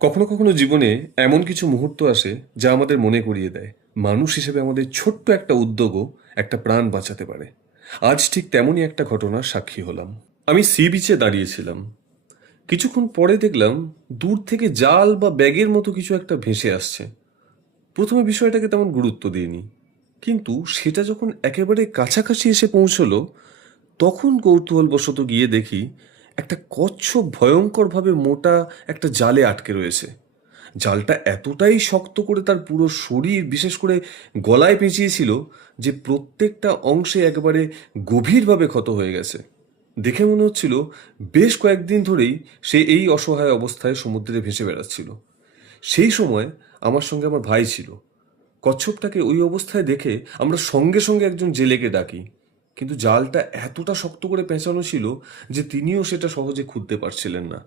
কখনো কখনো জীবনে এমন কিছু মুহূর্ত আসে যা আমাদের মনে করিয়ে দেয় মানুষ হিসেবে আমাদের ছোট্ট একটা উদ্যোগও একটা প্রাণ বাঁচাতে পারে। আজ ঠিক তেমনই একটা ঘটনার সাক্ষী হলাম। আমি সি বিচে দাঁড়িয়েছিলাম। কিছুক্ষণ পরে দেখলাম দূর থেকে জাল বা ব্যাগের মতো কিছু একটা ভেসে আসছে। প্রথমে বিষয়টাকে তেমন গুরুত্ব দিইনি, কিন্তু সেটা যখন একেবারে কাছাকাছি এসে পৌঁছলো তখন কৌতূহলবশত গিয়ে দেখি একটা কচ্ছপ ভয়ঙ্করভাবে মোটা একটা জালে আটকে রয়েছে। জালটা এতটাই শক্ত করে তার পুরো শরীর, বিশেষ করে গলায় পেঁচিয়েছিল যে প্রত্যেকটা অংশে একেবারে গভীরভাবে ক্ষত হয়ে গেছে। দেখে মনে হচ্ছিল বেশ কয়েকদিন ধরেই সে এই অসহায় অবস্থায় সমুদ্রে ভেসে বেড়াচ্ছিল। সেই সময় আমার সঙ্গে আমার ভাই ছিল। কচ্ছপটাকে ওই অবস্থায় দেখে আমরা সঙ্গে সঙ্গে একজন জেলেকে ডাকি, কিন্তু জালটা এতটা শক্ত করে পেঁচানো ছিল যে তিনিও সেটা সহজে খুলতে পারছিলেন না।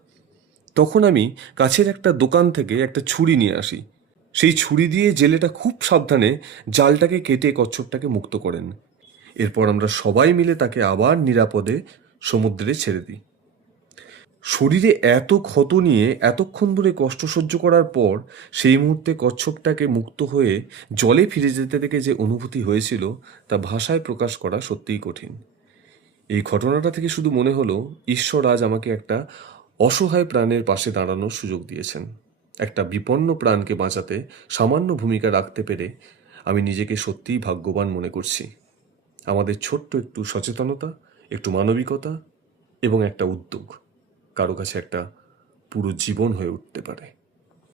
তখন আমি কাছের একটা দোকান থেকে একটা ছুরি নিয়ে আসি। সেই ছুরি দিয়ে জেলেটা খুব সাবধানে জালটাকে কেটে কচ্ছপটাকে মুক্ত করেন। এরপর আমরা সবাই মিলে তাকে আবার নিরাপদে সমুদ্রে ছেড়ে দিই। শরীরে এত ক্ষত নিয়ে এতক্ষণ ধরে কষ্ট সহ্য করার পর সেই মুহূর্তে কচ্ছপটাকে মুক্ত হয়ে জলে ফিরে যেতে দেখে যে অনুভূতি হয়েছিল তা ভাষায় প্রকাশ করা সত্যিই কঠিন। এই ঘটনাটা থেকে শুধু মনে হলো ঈশ্বর আজ আমাকে একটা অসহায় প্রাণের পাশে দাঁড়ানোর সুযোগ দিয়েছেন। একটা বিপন্ন প্রাণকে বাঁচাতে সামান্য ভূমিকা রাখতে পেরে আমি নিজেকে সত্যিই ভাগ্যবান মনে করছি। আমাদের ছোট্ট একটু সচেতনতা, একটু মানবিকতা এবং একটা উদ্যোগ কারো কাছে একটা পুরো জীবন হয়ে উঠতে পারে।